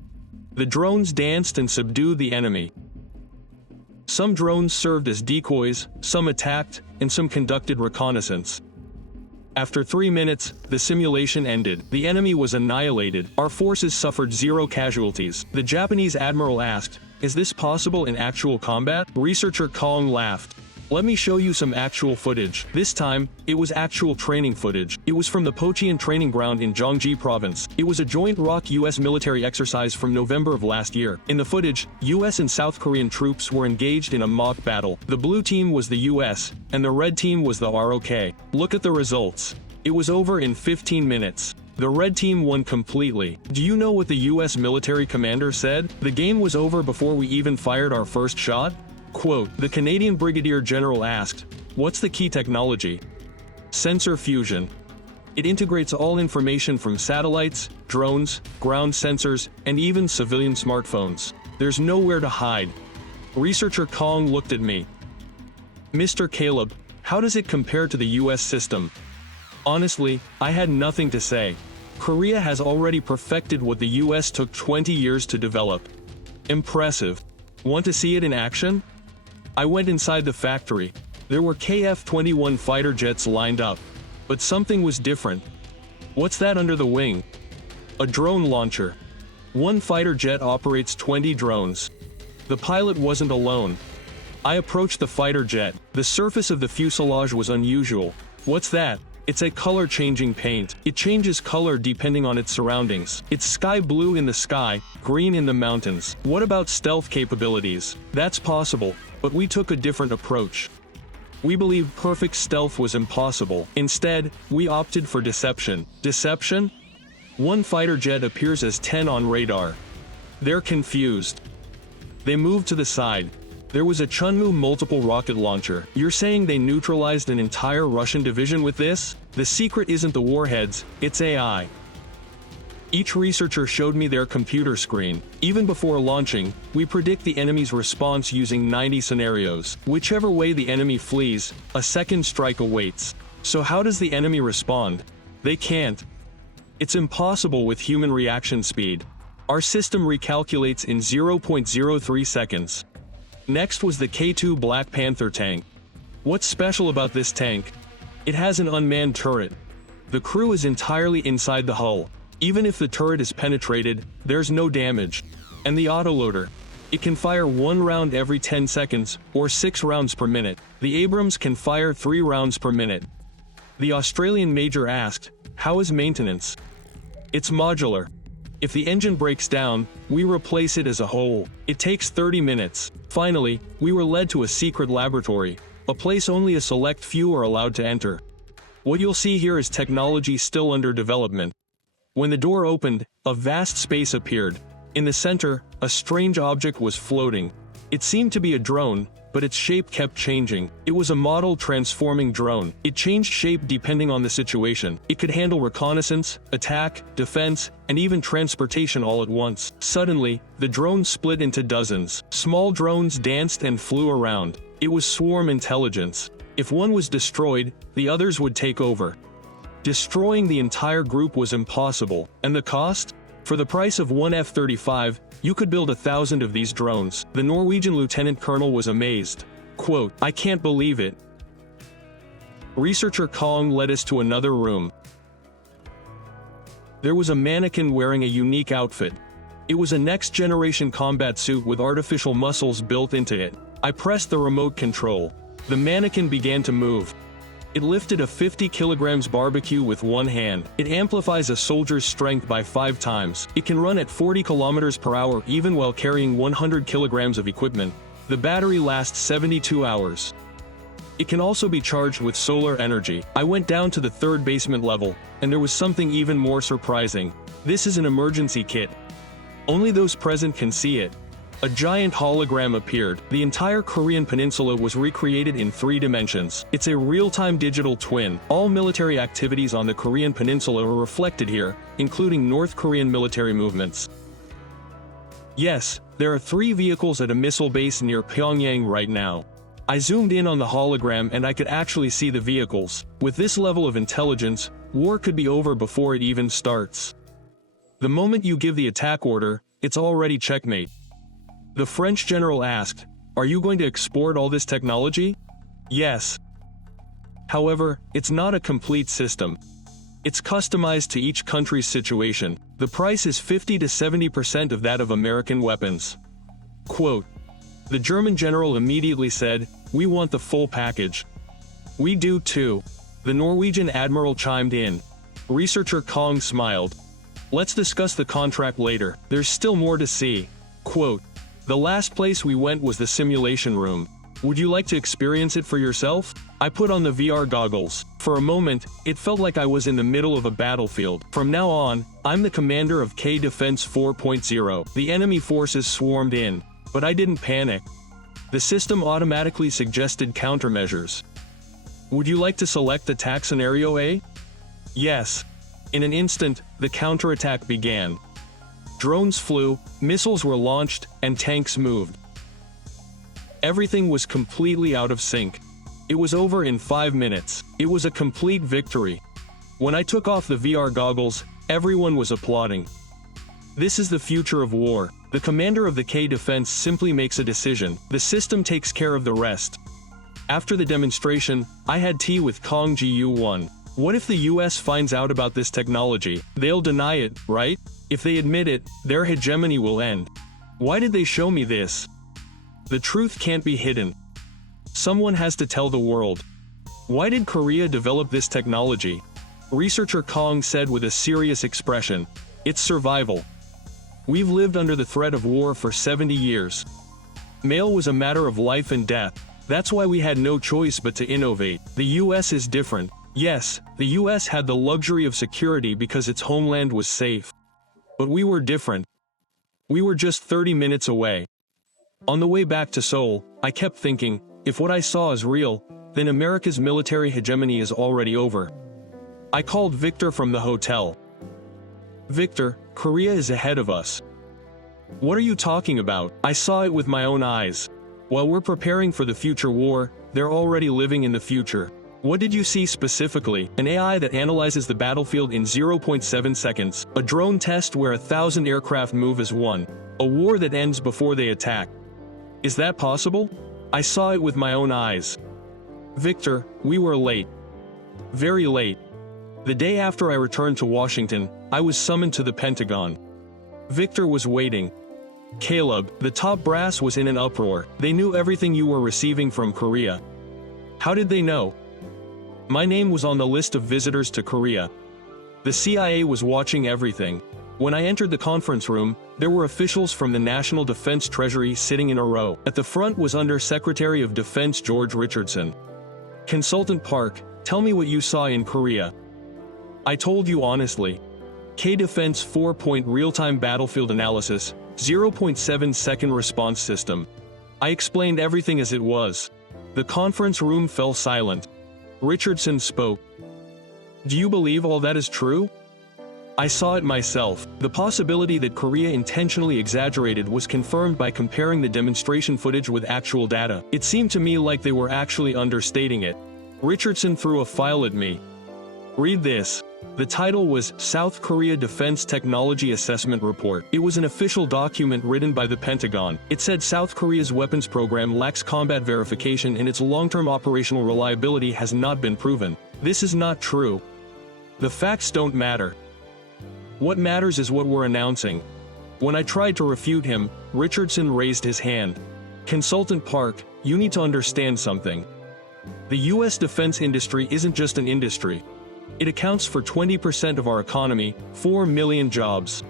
The drones danced and subdued the enemy. Some drones served as decoys, some attacked, and some conducted reconnaissance. After 3 minutes, the simulation ended. The enemy was annihilated. Our forces suffered 0 casualties. The Japanese admiral asked, "Is this possible in actual combat?" Researcher Kong laughed. "Let me show you some actual footage." This time, it was actual training footage. It was from the Pocheon training ground in Gyeonggi province. It was a joint ROK-US military exercise from November of last year. In the footage, US and South Korean troops were engaged in a mock battle. The blue team was the US, and the red team was the ROK. Look at the results. It was over in 15 minutes. The red team won completely. Do you know what the US military commander said? The game was over before we even fired our first shot? Quote, the Canadian Brigadier General asked, "What's the key technology?" Sensor fusion. It integrates all information from satellites, drones, ground sensors, and even civilian smartphones. There's nowhere to hide. Researcher Kong looked at me. Mr. Caleb, how does it compare to the US system? Honestly, I had nothing to say. Korea has already perfected what the US took 20 years to develop. Impressive. Want to see it in action? I went inside the factory. There were KF-21 fighter jets lined up. But something was different. What's that under the wing? A drone launcher. One fighter jet operates 20 drones. The pilot wasn't alone. I approached the fighter jet. The surface of the fuselage was unusual. What's that? It's a color-changing paint. It changes color depending on its surroundings. It's sky blue in the sky, green in the mountains. What about stealth capabilities? That's possible, but we took a different approach. We believed perfect stealth was impossible. Instead, we opted for deception. Deception? One fighter jet appears as 10 on radar. They're confused. They move to the side. There was a Chunmoo multiple rocket launcher. You're saying they neutralized an entire Russian division with this? The secret isn't the warheads, it's AI. Each researcher showed me their computer screen. Even before launching, we predict the enemy's response using 90 scenarios. Whichever way the enemy flees, a second strike awaits. So how does the enemy respond? They can't. It's impossible with human reaction speed. Our system recalculates in 0.03 seconds. Next was the K2 Black Panther tank. What's special about this tank? It has an unmanned turret. The crew is entirely inside the hull. Even if the turret is penetrated, there's no damage. And the autoloader. It can fire 1 round every 10 seconds, or 6 rounds per minute. The Abrams can fire 3 rounds per minute. The Australian major asked, "How is maintenance?" It's modular. If the engine breaks down, we replace it as a whole. It takes 30 minutes. Finally, we were led to a secret laboratory, a place only a select few are allowed to enter. What you'll see here is technology still under development. When the door opened, a vast space appeared. In the center, a strange object was floating. It seemed to be a drone, but its shape kept changing. It was a model transforming drone. It changed shape depending on the situation. It could handle reconnaissance, attack, defense, and even transportation all at once. Suddenly, the drone split into dozens. Small drones danced and flew around. It was swarm intelligence. If one was destroyed, the others would take over. Destroying the entire group was impossible. And the cost? For the price of one F-35, you could build 1,000 of these drones. The Norwegian lieutenant colonel was amazed. Quote, "I can't believe it." Researcher Kong led us to another room. There was a mannequin wearing a unique outfit. It was a next-generation combat suit with artificial muscles built into it. I pressed the remote control. The mannequin began to move. It lifted a 50 kilograms barbecue with one hand. It amplifies a soldier's strength by 5 times. It can run at 40 kilometers per hour even while carrying 100 kilograms of equipment. The battery lasts 72 hours. It can also be charged with solar energy. I went down to the 3rd basement level, and there was something even more surprising. This is an emergency kit. Only those present can see it. A giant hologram appeared. The entire Korean peninsula was recreated in 3 dimensions. It's a real-time digital twin. All military activities on the Korean peninsula are reflected here, including North Korean military movements. Yes, there are 3 vehicles at a missile base near Pyongyang right now. I zoomed in on the hologram and I could actually see the vehicles. With this level of intelligence, war could be over before it even starts. The moment you give the attack order, it's already checkmate. The French general asked, "Are you going to export all this technology?" Yes. However, it's not a complete system. It's customized to each country's situation. The price is 50 to 70% of that of American weapons. Quote, the German general immediately said, "We want the full package." "We do too." The Norwegian admiral chimed in. Researcher Kong smiled. "Let's discuss the contract later. There's still more to see." Quote, "The last place we went was the simulation room. Would you like to experience it for yourself?" I put on the VR goggles. For a moment, it felt like I was in the middle of a battlefield. From now on, I'm the commander of K Defense 4.0. The enemy forces swarmed in, but I didn't panic. The system automatically suggested countermeasures. "Would you like to select attack scenario A?" Yes. In an instant, the counterattack began. Drones flew, missiles were launched, and tanks moved. Everything was completely out of sync. It was over in 5 minutes. It was a complete victory. When I took off the VR goggles, everyone was applauding. This is the future of war. The commander of the K Defense simply makes a decision. The system takes care of the rest. After the demonstration, I had tea with Kong Gu-1. What if the US finds out about this technology? They'll deny it, right? If they admit it, their hegemony will end. Why did they show me this? The truth can't be hidden. Someone has to tell the world. Why did Korea develop this technology? Researcher Kong said with a serious expression, "It's survival. We've lived under the threat of war for 70 years. Mail was a matter of life and death. That's why we had no choice but to innovate. The US is different. Yes, the US had the luxury of security because its homeland was safe. But we were different. We were just 30 minutes away." On the way back to Seoul, I kept thinking, if what I saw is real, then America's military hegemony is already over. I called Victor from the hotel. "Victor, Korea is ahead of us." "What are you talking about? I saw it with my own eyes. While we're preparing for the future war, they're already living in the future." "What did you see specifically?" "An AI that analyzes the battlefield in 0.7 seconds. A drone test where 1,000 aircraft move as one. A war that ends before they attack." "Is that possible?" "I saw it with my own eyes." "Victor, we were late. Very late." The day after I returned to Washington, I was summoned to the Pentagon. Victor was waiting. "Caleb, the top brass was in an uproar. They knew everything you were receiving from Korea." "How did they know?" "My name was on the list of visitors to Korea. The CIA was watching everything. When I entered the conference room, there were officials from the National Defense Treasury sitting in a row. At the front was Under Secretary of Defense George Richardson. "Consultant Park, tell me what you saw in Korea." I told you honestly. K Defense 4. Real-time battlefield analysis, 0.7-second response system. I explained everything as it was. The conference room fell silent. Richardson spoke. Do you believe all that is true? I saw it myself. The possibility that Korea intentionally exaggerated was confirmed by comparing the demonstration footage with actual data. It seemed to me like they were actually understating it. Richardson threw a file at me. Read this. The title was South Korea Defense Technology Assessment Report. It was an official document written by the Pentagon. It said South Korea's weapons program lacks combat verification and its long-term operational reliability has not been proven. This is not true. The facts don't matter. What matters is what we're announcing. When I tried to refute him, Richardson raised his hand. Consultant Park, you need to understand something. The US defense industry isn't just an industry. It accounts for 20% of our economy, 4 million jobs.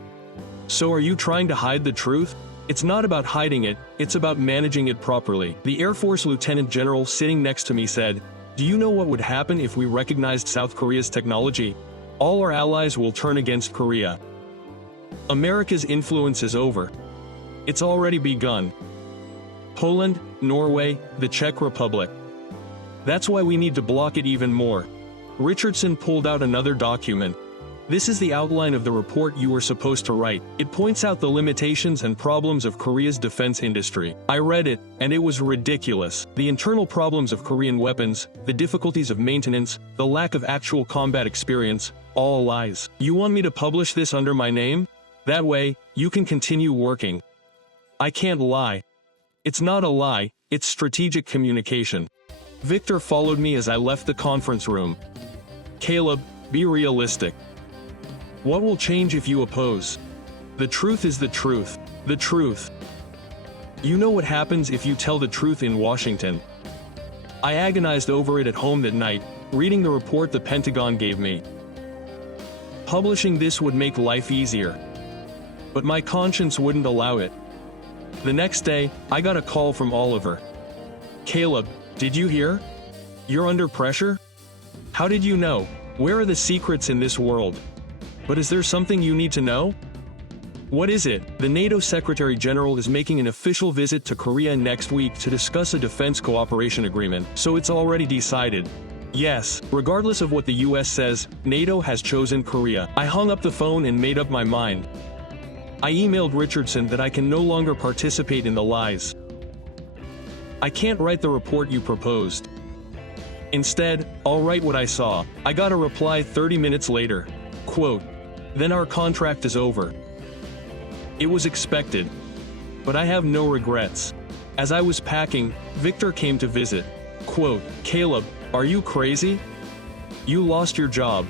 So are you trying to hide the truth? It's not about hiding it, it's about managing it properly. The Air Force Lieutenant General sitting next to me said, "Do you know what would happen if we recognized South Korea's technology? All our allies will turn against Korea. America's influence is over. It's already begun. Poland, Norway, the Czech Republic. That's why we need to block it even more." Richardson pulled out another document. This is the outline of the report you were supposed to write. It points out the limitations and problems of Korea's defense industry. I read it, and it was ridiculous. The internal problems of Korean weapons, the difficulties of maintenance, the lack of actual combat experience, all lies. You want me to publish this under my name? That way, you can continue working. I can't lie. It's not a lie, it's strategic communication. Victor followed me as I left the conference room. Caleb, be realistic. What will change if you oppose? The truth is the truth. The truth. You know what happens if you tell the truth in Washington. I agonized over it at home that night, reading the report the Pentagon gave me. Publishing this would make life easier. But my conscience wouldn't allow it. The next day, I got a call from Oliver. "Caleb, did you hear? You're under pressure? How did you know? Where are the secrets in this world? But is there something you need to know?" "What is it?" "The NATO Secretary General is making an official visit to Korea next week to discuss a defense cooperation agreement, so it's already decided." Yes, regardless of what the US says, NATO has chosen Korea. I hung up the phone and made up my mind. I emailed Richardson that I can no longer participate in the lies. I can't write the report you proposed. Instead, I'll write what I saw. I got a reply 30 minutes later. Quote, "Then our contract is over." It was expected. But I have no regrets. As I was packing, Victor came to visit. Quote, "Caleb, are you crazy? You lost your job.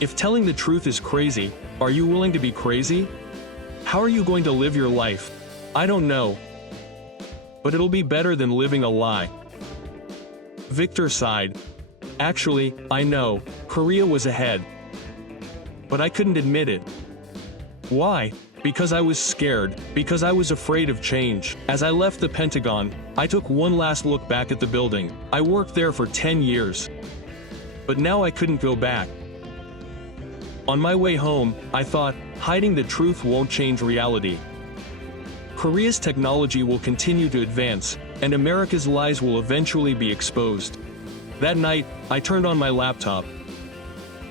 If telling the truth is crazy, are you willing to be crazy? How are you going to live your life? I don't know. But it'll be better than living a lie." Victor sighed. "Actually, I know, Korea was ahead. But I couldn't admit it. Why? Because I was scared, because I was afraid of change. As I left the Pentagon, I took one last look back at the building. I worked there for 10 years. But now I couldn't go back. On my way home, I thought, hiding the truth won't change reality. Korea's technology will continue to advance, and America's lies will eventually be exposed. That night, I turned on my laptop.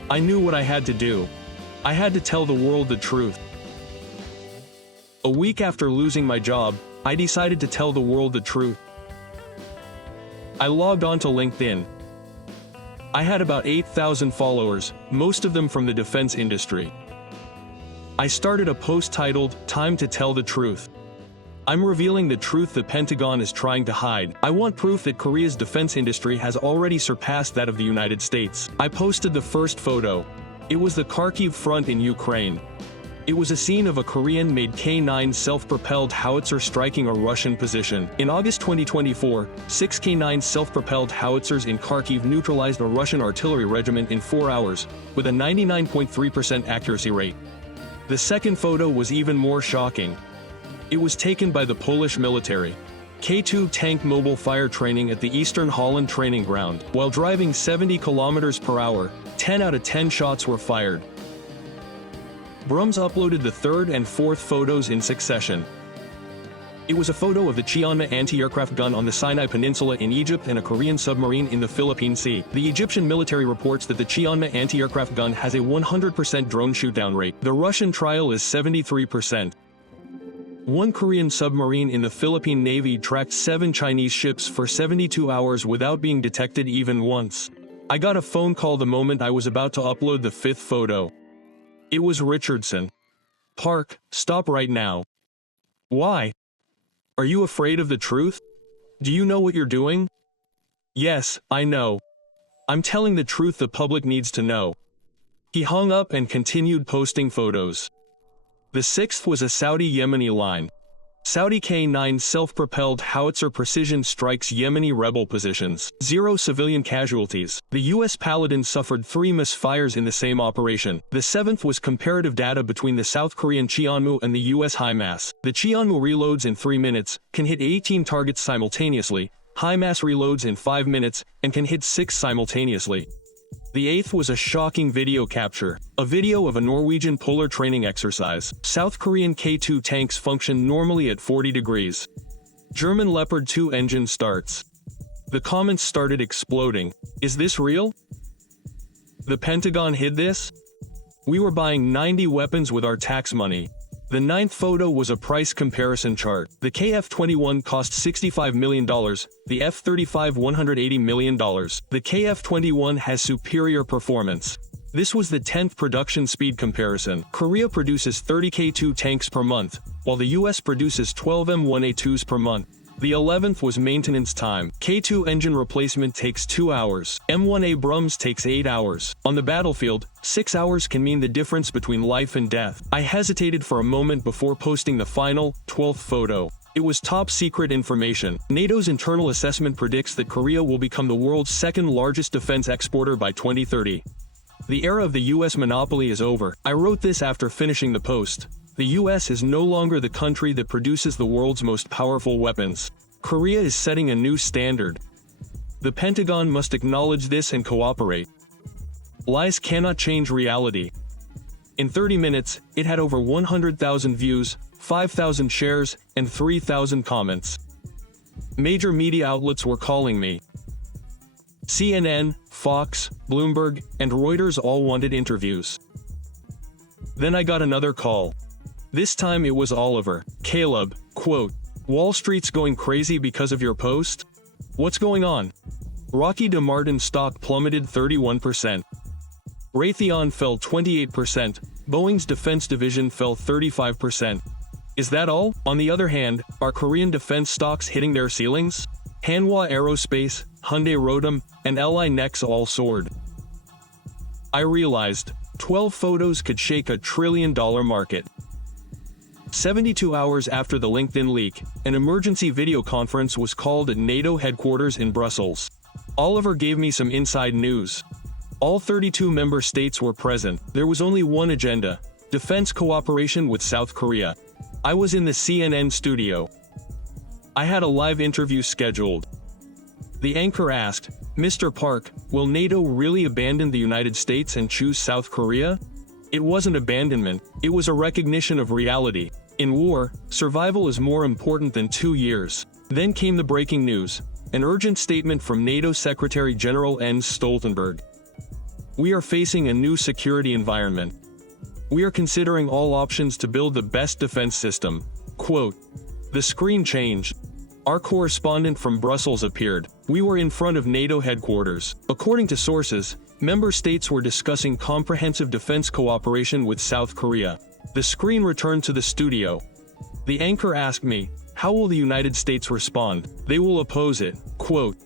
I knew what I had to do. I had to tell the world the truth. A week after losing my job, I decided to tell the world the truth. I logged onto LinkedIn. I had about 8,000 followers, most of them from the defense industry. I started a post titled, "Time to Tell the Truth." I'm revealing the truth the Pentagon is trying to hide. I want proof that Korea's defense industry has already surpassed that of the United States. I posted the first photo. It was the Kharkiv front in Ukraine. It was a scene of a Korean-made K-9 self-propelled howitzer striking a Russian position. In August 2024, 6 K-9 self-propelled howitzers in Kharkiv neutralized a Russian artillery regiment in 4 hours, with a 99.3% accuracy rate. The second photo was even more shocking. It was taken by the Polish military. K2 tank mobile fire training at the Eastern Holland training ground. While driving 70 kilometers per hour, 10 out of 10 shots were fired. Brums uploaded the third and fourth photos in succession. It was a photo of the Cheonma anti-aircraft gun on the Sinai Peninsula in Egypt and a Korean submarine in the Philippine Sea. The Egyptian military reports that the Cheonma anti-aircraft gun has a 100% drone shootdown rate. The Russian trial is 73%. One Korean submarine in the Philippine Navy tracked 7 Chinese ships for 72 hours without being detected even once. I got a phone call the moment I was about to upload the 5th photo. It was Richardson. Park, stop right now. Why? Are you afraid of the truth? Do you know what you're doing? Yes, I know. I'm telling the truth the public needs to know. He hung up and continued posting photos. The 6th was a Saudi-Yemeni line. Saudi K-9 self-propelled howitzer precision strikes Yemeni rebel positions. 0 civilian casualties. The U.S. Paladin suffered 3 misfires in the same operation. The 7th was comparative data between the South Korean Cheonmu and the U.S. HIMARS. The Cheonmu reloads in 3 minutes, can hit 18 targets simultaneously. HIMARS reloads in 5 minutes, and can hit 6 simultaneously. The 8th was a shocking video capture. A video of a Norwegian polar training exercise. South Korean K-2 tanks function normally at 40 degrees. German Leopard 2 engine starts. The comments started exploding. Is this real? The Pentagon hid this? We were buying 90 weapons with our tax money. The 9th photo was a price comparison chart. The KF-21 cost $65 million, the F-35 $180 million. The KF-21 has superior performance. This was the 10th production speed comparison. Korea produces 30 K2 tanks per month, while the US produces 12 M1A2s per month. The 11th was maintenance time. K2 engine replacement takes 2 hours. M1A Brums takes 8 hours. On the battlefield, 6 hours can mean the difference between life and death. I hesitated for a moment before posting the final, 12th photo. It was top secret information. NATO's internal assessment predicts that Korea will become the world's 2nd largest defense exporter by 2030. The era of the US monopoly is over. I wrote this after finishing the post. The US is no longer the country that produces the world's most powerful weapons. Korea is setting a new standard. The Pentagon must acknowledge this and cooperate. Lies cannot change reality. In 30 minutes, it had over 100,000 views, 5,000 shares, and 3,000 comments. Major media outlets were calling me. CNN, Fox, Bloomberg, and Reuters all wanted interviews. Then I got another call. This time it was Oliver. Caleb, quote, Wall Street's going crazy because of your post? What's going on? Rocky de Martin stock plummeted 31%. Raytheon fell 28%. Boeing's defense division fell 35%. Is that all? On the other hand, are Korean defense stocks hitting their ceilings? Hanwha Aerospace, Hyundai Rotem, and LI Nex all soared. I realized 12 photos could shake $1 trillion market. 72 hours after the LinkedIn leak, an emergency video conference was called at NATO headquarters in Brussels. Oliver gave me some inside news. All 32 member states were present. There was only one agenda: defense cooperation with South Korea. I was in the CNN studio. I had a live interview scheduled. The anchor asked, Mr. Park, will NATO really abandon the United States and choose South Korea? It wasn't abandonment, it was a recognition of reality. In war, survival is more important than 2 years. Then came the breaking news, an urgent statement from NATO Secretary General Jens Stoltenberg. We are facing a new security environment. We are considering all options to build the best defense system. Quote, the screen changed. Our correspondent from Brussels appeared. We were in front of NATO headquarters. According to sources, member states were discussing comprehensive defense cooperation with South Korea. The screen returned to the studio. The anchor asked me, how will the United States respond? They will oppose it. Quote,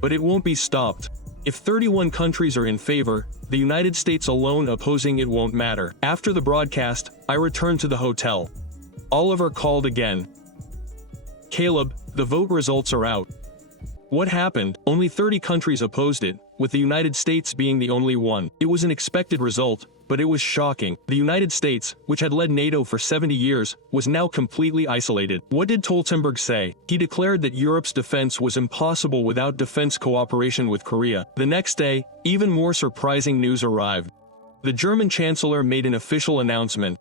but it won't be stopped. If 31 countries are in favor, the United States alone opposing it won't matter. After the broadcast, I returned to the hotel. Oliver called again. Caleb, the vote results are out. What happened? Only 30 countries opposed it, with the United States being the only one. It was an expected result, but it was shocking. The United States, which had led NATO for 70 years, was now completely isolated. What did Stoltenberg say? He declared that Europe's defense was impossible without defense cooperation with Korea. The next day, even more surprising news arrived. The German Chancellor made an official announcement.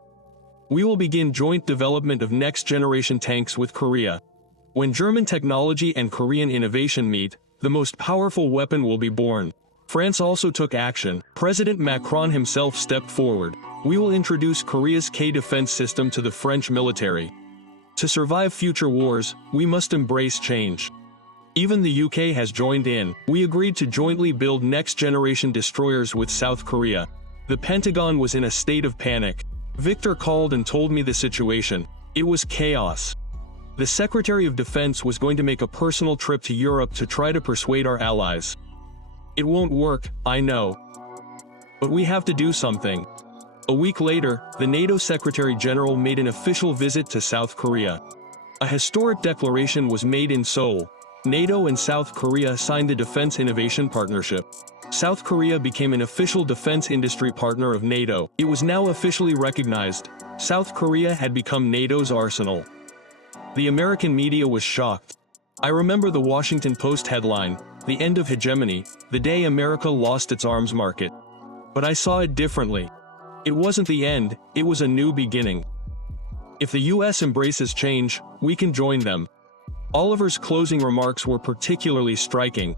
We will begin joint development of next-generation tanks with Korea. When German technology and Korean innovation meet, the most powerful weapon will be born. France also took action. President Macron himself stepped forward. We will introduce Korea's K-defense system to the French military. To survive future wars, we must embrace change. Even the UK has joined in. We agreed to jointly build next-generation destroyers with South Korea. The Pentagon was in a state of panic. Victor called and told me the situation. It was chaos. The Secretary of Defense was going to make a personal trip to Europe to try to persuade our allies. It won't work, I know. But we have to do something. A week later, the NATO Secretary General made an official visit to South Korea. A historic declaration was made in Seoul. NATO and South Korea signed the Defense Innovation Partnership. South Korea became an official defense industry partner of NATO. It was now officially recognized. South Korea had become NATO's arsenal. The American media was shocked. I remember the Washington Post headline, "The End of Hegemony, the day America lost its arms market." But I saw it differently. It wasn't the end, it was a new beginning. If the US embraces change, we can join them. Oliver's closing remarks were particularly striking.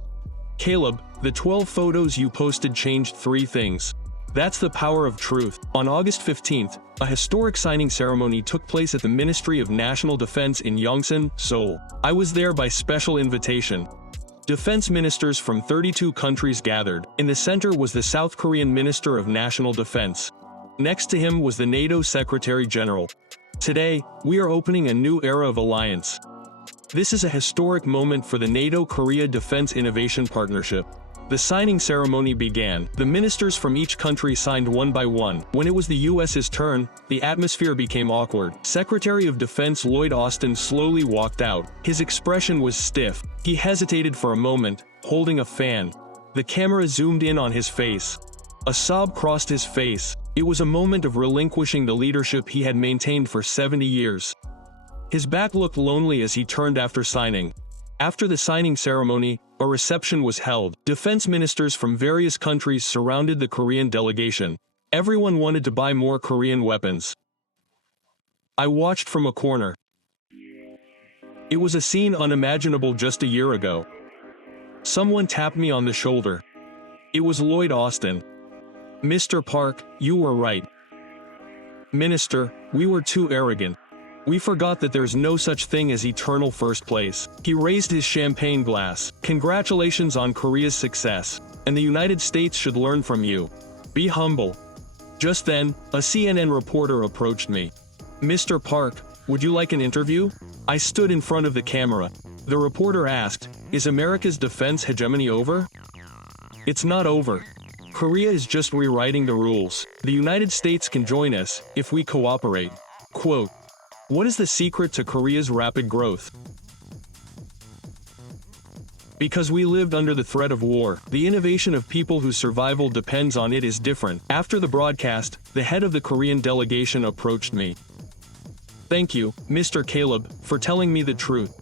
Caleb, the 12 photos you posted changed 3 things. That's the power of truth. On August 15th, a historic signing ceremony took place at the Ministry of National Defense in Yongsan, Seoul. I was there by special invitation. Defense ministers from 32 countries gathered. In the center was the South Korean Minister of National Defense. Next to him was the NATO Secretary General. Today, we are opening a new era of alliance. This is a historic moment for the NATO-Korea Defense Innovation Partnership. The signing ceremony began. The ministers from each country signed one by one. When it was the US's turn, the atmosphere became awkward. Secretary of Defense Lloyd Austin slowly walked out. His expression was stiff. He hesitated for a moment, holding a fan. The camera zoomed in on his face. A sob crossed his face. It was a moment of relinquishing the leadership he had maintained for 70 years. His back looked lonely as he turned after signing. After the signing ceremony, a reception was held. Defense ministers from various countries surrounded the Korean delegation. Everyone wanted to buy more Korean weapons. I watched from a corner. It was a scene unimaginable just a year ago. Someone tapped me on the shoulder. It was Lloyd Austin. "Mr. Park, you were right. Minister, we were too arrogant. We forgot that there's no such thing as eternal first place." He raised his champagne glass. "Congratulations on Korea's success, and the United States should learn from you. Be humble." Just then, a CNN reporter approached me. "Mr. Park, would you like an interview?" I stood in front of the camera. The reporter asked, "Is America's defense hegemony over?" "It's not over. Korea is just rewriting the rules. The United States can join us, if we cooperate." Quote, "What is the secret to Korea's rapid growth?" Because we lived under the threat of war. The innovation of people whose survival depends on it is different. After the broadcast, the head of the Korean delegation approached me. "Thank you, Mr. Caleb, for telling me the truth.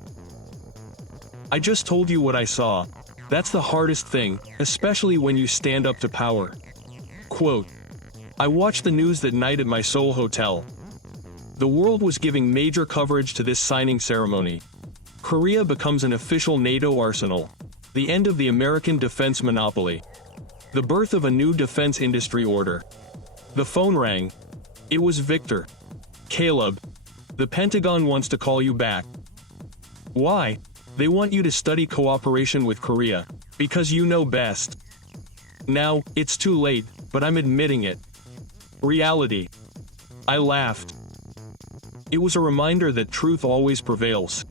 I just told you what I saw. That's the hardest thing, especially when you stand up to power." Quote, "I watched the news that night at my Seoul hotel. The world was giving major coverage to this signing ceremony. Korea becomes an official NATO arsenal. The end of the American defense monopoly. The birth of a new defense industry order." The phone rang. It was Victor. "Caleb, the Pentagon wants to call you back." "Why?" "They want you to study cooperation with Korea. Because you know best." Now, it's too late, but I'm admitting it. Reality. I laughed. It was a reminder that truth always prevails.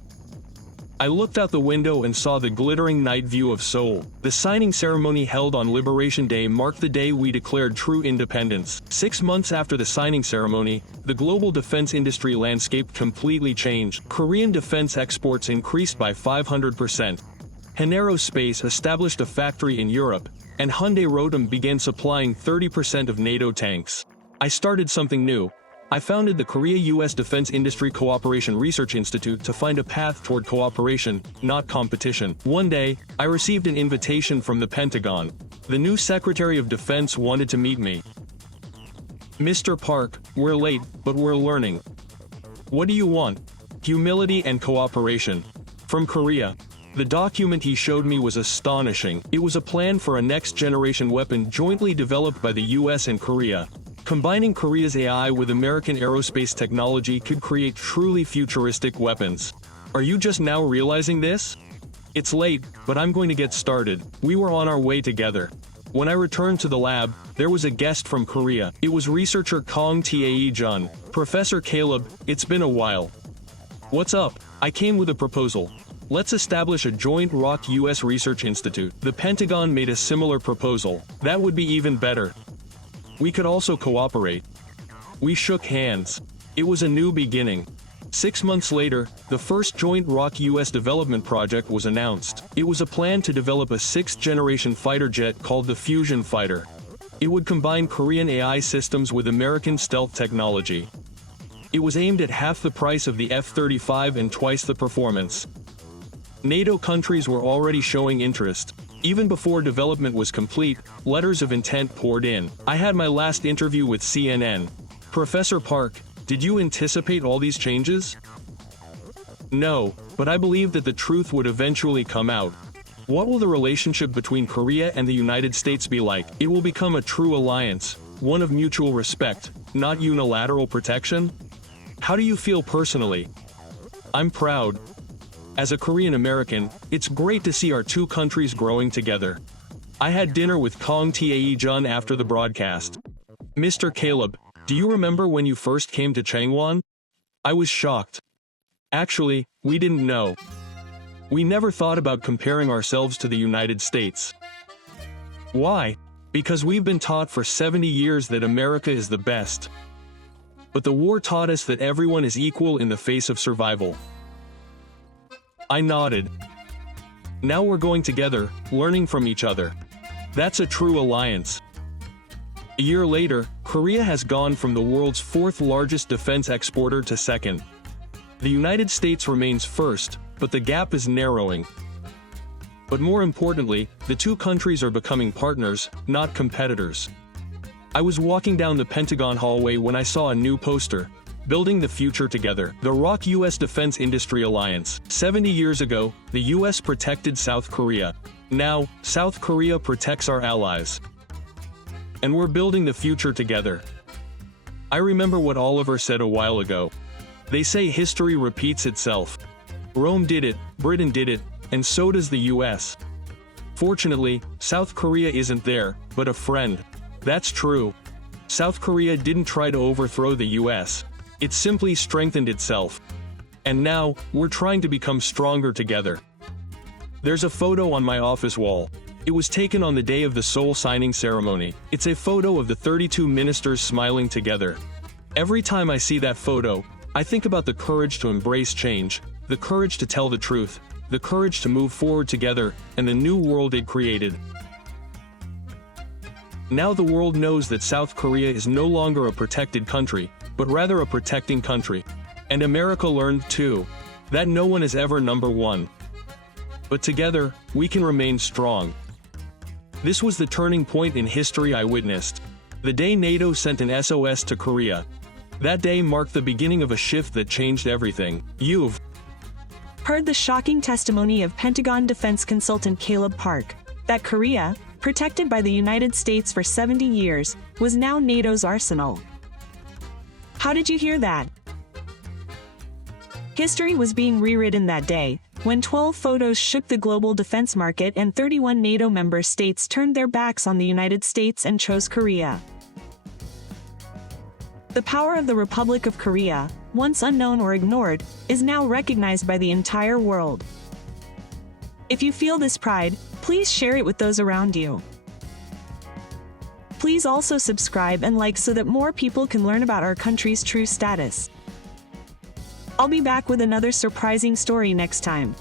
I looked out the window and saw the glittering night view of Seoul. The signing ceremony held on Liberation Day marked the day we declared true independence. 6 months after the signing ceremony, the global defense industry landscape completely changed. Korean defense exports increased by 500%. Hanero Space established a factory in Europe, and Hyundai Rotem began supplying 30% of NATO tanks. I started something new. I founded the Korea-US Defense Industry Cooperation Research Institute to find a path toward cooperation, not competition. One day, I received an invitation from the Pentagon. The new Secretary of Defense wanted to meet me. Mr. Park, we're late, but we're learning. What do you want? Humility and cooperation. From Korea. The document he showed me was astonishing. It was a plan for a next-generation weapon jointly developed by the US and Korea. Combining Korea's AI with American aerospace technology could create truly futuristic weapons. Are you just now realizing this? It's late, but I'm going to get started. We were on our way together. When I returned to the lab, there was a guest from Korea. It was researcher Kong Tae-jun. Professor Caleb, it's been a while. What's up? I came with a proposal. Let's establish a joint ROK-US Research Institute. The Pentagon made a similar proposal. That would be even better. We could also cooperate. We shook hands. It was a new beginning. 6 months later, the first joint ROK-US development project was announced. It was a plan to develop a 6th-generation fighter jet called the Fusion Fighter. It would combine Korean AI systems with American stealth technology. It was aimed at half the price of the F-35 and twice the performance. NATO countries were already showing interest. Even before development was complete, letters of intent poured in. I had my last interview with CNN. Professor Park, did you anticipate all these changes? No, but I believed that the truth would eventually come out. What will the relationship between Korea and the United States be like? It will become a true alliance, one of mutual respect, not unilateral protection? How do you feel personally? I'm proud. As a Korean American, it's great to see our two countries growing together. I had dinner with Kong Tae-jun after the broadcast. Mr. Caleb, do you remember when you first came to Changwon? I was shocked. Actually, we didn't know. We never thought about comparing ourselves to the United States. Why? Because we've been taught for 70 years that America is the best. But the war taught us that everyone is equal in the face of survival. I nodded. Now we're going together, learning from each other. That's a true alliance. A year later, Korea has gone from the world's 4th largest defense exporter to 2nd. The United States remains first, but the gap is narrowing. But more importantly, the two countries are becoming partners, not competitors. I was walking down the Pentagon hallway when I saw a new poster. Building the Future Together. The ROK-US Defense Industry Alliance. 70 years ago, the US protected South Korea. Now, South Korea protects our allies. And we're building the future together. I remember what Oliver said a while ago. They say history repeats itself. Rome did it, Britain did it, and so does the US. Fortunately, South Korea isn't there, but a friend. That's true. South Korea didn't try to overthrow the US. It simply strengthened itself. And now, we're trying to become stronger together. There's a photo on my office wall. It was taken on the day of the Seoul signing ceremony. It's a photo of the 32 ministers smiling together. Every time I see that photo, I think about the courage to embrace change, the courage to tell the truth, the courage to move forward together, and the new world it created. Now the world knows that South Korea is no longer a protected country, but rather a protecting country. And America learned too, that no one is ever number one. But together, we can remain strong. This was the turning point in history I witnessed. The day NATO sent an SOS to Korea. That day marked the beginning of a shift that changed everything. You've heard the shocking testimony of Pentagon defense consultant Caleb Park, that Korea, protected by the United States for 70 years, was now NATO's arsenal. How did you hear that? History was being rewritten that day, when 12 photos shook the global defense market and 31 NATO member states turned their backs on the United States and chose Korea. The power of the Republic of Korea, once unknown or ignored, is now recognized by the entire world. If you feel this pride, please share it with those around you. Please also subscribe and like so that more people can learn about our country's true status. I'll be back with another surprising story next time.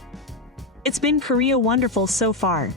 It's been Korea wonderful so far.